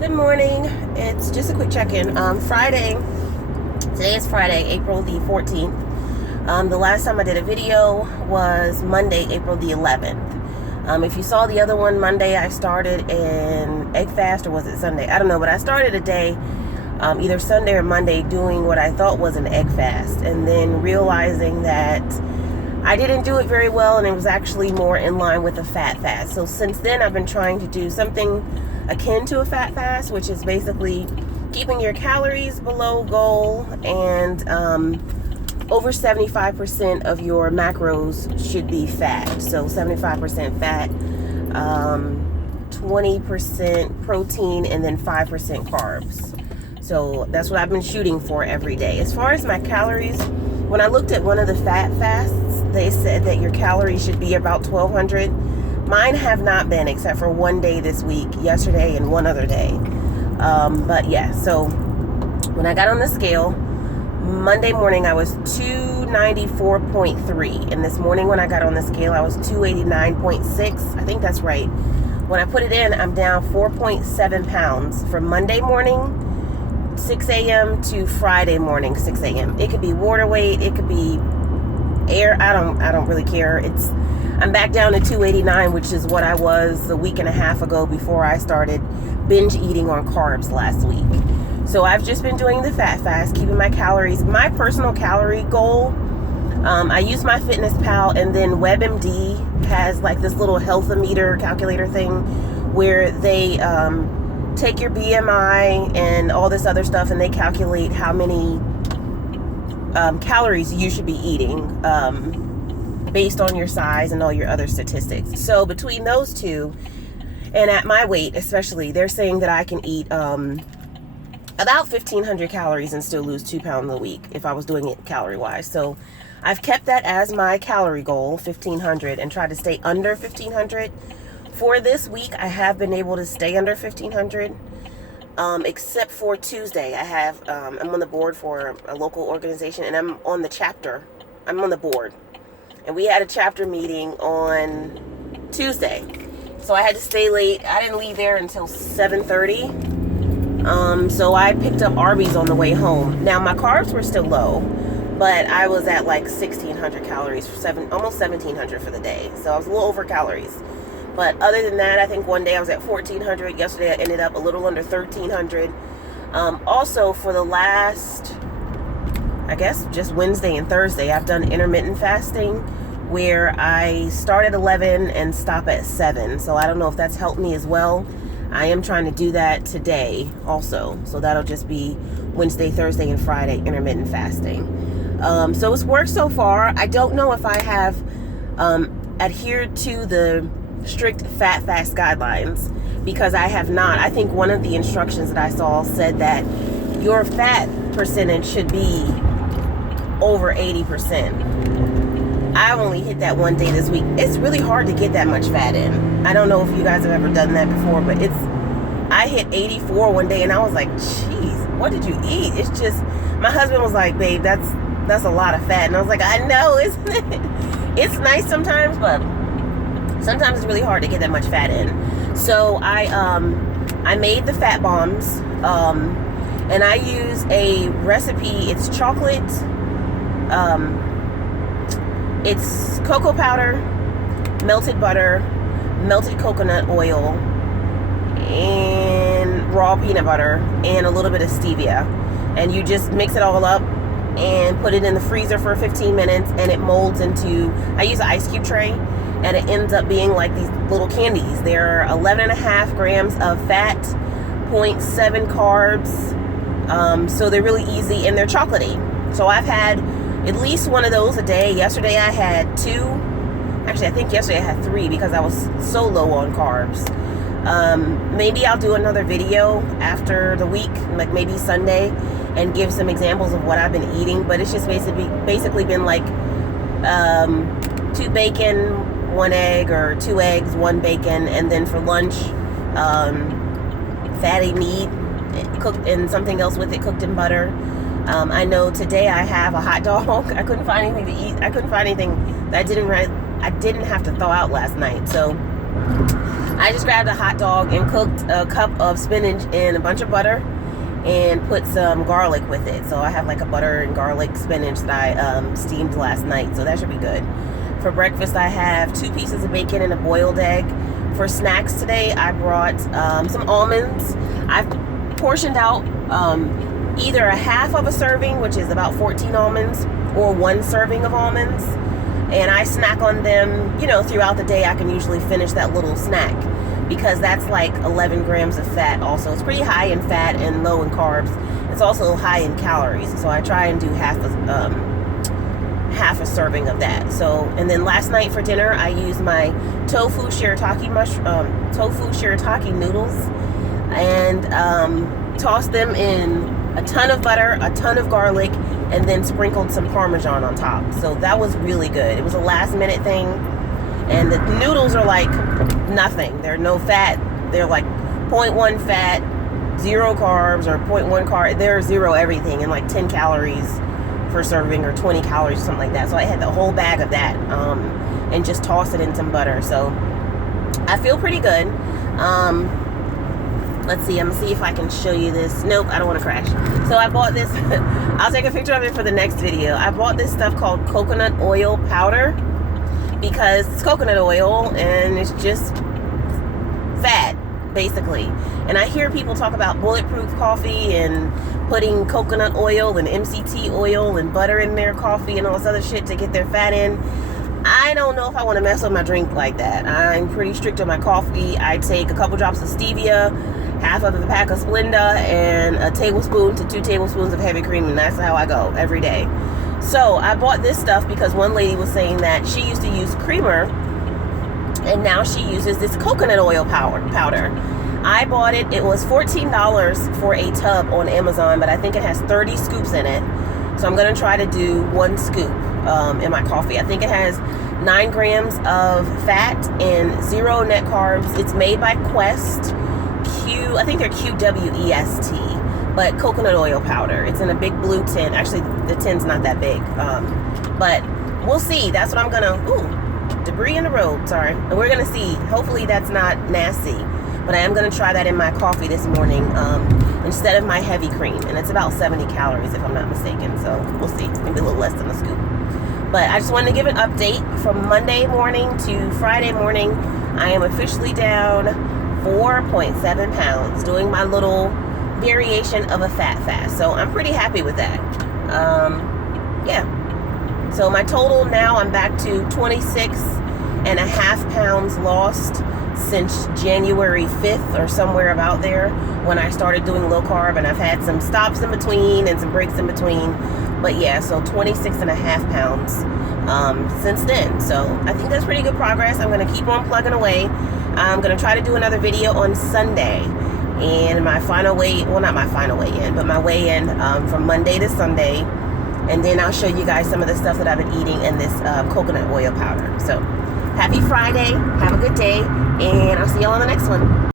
Good morning. It's just a quick check-in. Today is Friday, April the 14th. The last time I did a video was Monday, April the 11th. If you saw the other one, Monday I started an egg fast, or was it Sunday? I don't know, but I started a day, either Sunday or Monday, doing what I thought was an egg fast, and then realizing that I didn't do it very well, and it was actually more in line with a fat fast. So since then, I've been trying to do something akin to a fat fast, which is basically keeping your calories below goal, and over 75% of your macros should be fat. So 75% fat, 20% protein, and then 5% carbs. So that's what I've been shooting for every day. As far as my calories, when I looked at one of the fat fasts, they said that your calories should be about 1,200. Mine have not been, except for one day this week, yesterday and one other day. But yeah, so when I got on the scale, Monday morning I was 294.3. And this morning when I got on the scale, I was 289.6. I think that's right. When I put it in, I'm down 4.7 pounds from Monday morning, 6 a.m. to Friday morning, 6 a.m. It could be water weight, it could be air. I don't really care. I'm back down to 289, which is what I was a week and a half ago before I started binge eating on carbs last week. So I've just been doing the fat fast, keeping my calories. My personal calorie goal, I use my FitnessPal, and then WebMD has like this little health-o-meter calculator thing where they take your BMI and all this other stuff, and they calculate how many calories you should be eating based on your size and all your other statistics. So between those two, and at my weight especially, they're saying that I can eat about 1,500 calories and still lose 2 pounds a week if I was doing it calorie wise. So I've kept that as my calorie goal, 1,500, and tried to stay under 1,500. For this week, I have been able to stay under 1,500, except for Tuesday. I'm on the board for a local organization, and I'm on the board. And we had a chapter meeting on Tuesday. So I had to stay late. I didn't leave there until 7:30. So I picked up Arby's on the way home. Now my carbs were still low, but I was at like 1,600 calories, almost 1,700 for the day. So I was a little over calories. But other than that, I think one day I was at 1,400. Yesterday I ended up a little under 1,300. Also for the last, I guess, just Wednesday and Thursday, I've done intermittent fasting where I start at 11 and stop at 7. So I don't know if that's helped me as well. I am trying to do that today also. So that'll just be Wednesday, Thursday, and Friday intermittent fasting. So it's worked so far. I don't know if I have adhered to the strict fat fast guidelines, because I have not. I think one of the instructions that I saw said that your fat percentage should be over 80%. I only hit that one day this week. It's really hard to get that much fat in. I don't know if you guys have ever done that before, but I hit 84 one day and I was like, geez, what did you eat? It's just, my husband was like, babe, that's a lot of fat. And I was like, I know, isn't it? It's nice sometimes, but sometimes it's really hard to get that much fat in. So I made the fat bombs, and I use a recipe. It's chocolate, it's cocoa powder, melted butter, melted coconut oil, and raw peanut butter, and a little bit of stevia. And you just mix it all up and put it in the freezer for 15 minutes, and it molds into, I use an ice cube tray, and it ends up being like these little candies. They're 11.5 grams of fat, 0.7 carbs, so they're really easy, and they're chocolatey. So I've had at least one of those a day. Yesterday I had 2. Actually, I think yesterday I had 3 because I was so low on carbs. Maybe I'll do another video after the week, like maybe Sunday, and give some examples of what I've been eating. But it's just basically been like 2 bacon, 1 egg, or 2 eggs, 1 bacon, and then for lunch, fatty meat cooked in something else with it, cooked in butter. I know today I have a hot dog. I couldn't find anything to eat. I couldn't find anything that I didn't have to thaw out last night. So I just grabbed a hot dog and cooked a cup of spinach in a bunch of butter and put some garlic with it. So I have like a butter and garlic spinach that I steamed last night, so that should be good. For breakfast, I have 2 pieces of bacon and a boiled egg. For snacks today, I brought some almonds. I've portioned out either a half of a serving, which is about 14 almonds, or 1 serving of almonds. And I snack on them, you know, throughout the day. I can usually finish that little snack because that's like 11 grams of fat also. It's pretty high in fat and low in carbs. It's also high in calories. So I try and do half a serving of that. So, and then last night for dinner, I used my tofu shirataki noodles and tossed them in a ton of butter, a ton of garlic, and then sprinkled some Parmesan on top. So that was really good. It was a last minute thing. And the noodles are like nothing. They're no fat. They're like 0.1 fat, 0 carbs, or 0.1 carb. They're 0 everything and like 10 calories for serving, or 20 calories or something like that. So I had the whole bag of that and just tossed it in some butter. So I feel pretty good. Let's see, I'm gonna see if I can show you this. Nope, I don't want to crash. So I bought this. I'll take a picture of it for the next video. I bought this stuff called coconut oil powder because it's coconut oil and it's just fat, basically. And I hear people talk about bulletproof coffee and putting coconut oil and MCT oil and butter in their coffee and all this other shit to get their fat in. I don't know if I want to mess up my drink like that. I'm pretty strict on my coffee. I take a couple drops of stevia, half of the pack of Splenda, and a tablespoon to 2 tablespoons of heavy cream, and that's how I go every day. So I bought this stuff because one lady was saying that she used to use creamer and now she uses this coconut oil powder. I bought it. It was $14 for a tub on Amazon, but I think it has 30 scoops in it. So I'm going to try to do 1 scoop in my coffee. I think it has 9 grams of fat and 0 net carbs. It's made by Quest. I think they're QWEST, but coconut oil powder. It's in a big blue tin. Actually, the tin's not that big, but we'll see. That's what I'm going to... Ooh, debris in the road. Sorry. And we're going to see. Hopefully that's not nasty. But I am going to try that in my coffee this morning instead of my heavy cream. And it's about 70 calories if I'm not mistaken. So we'll see. Maybe a little less than a scoop. But I just wanted to give an update from Monday morning to Friday morning. I am officially down 4.7 pounds doing my little variation of a fat fast. So I'm pretty happy with that. Yeah. So my total now, I'm back to 26.5 pounds lost since January 5th or somewhere about there when I started doing low carb, and I've had some stops in between and some breaks in between, but yeah, so 26.5 pounds since then. So I think that's pretty good progress. I'm going to keep on plugging away. I'm going to try to do another video on Sunday and my final weigh, well, not my final weigh-in, but my weigh-in from Monday to Sunday, and then I'll show you guys some of the stuff that I've been eating in this coconut oil powder. So happy Friday, have a good day, and I'll see y'all on the next one.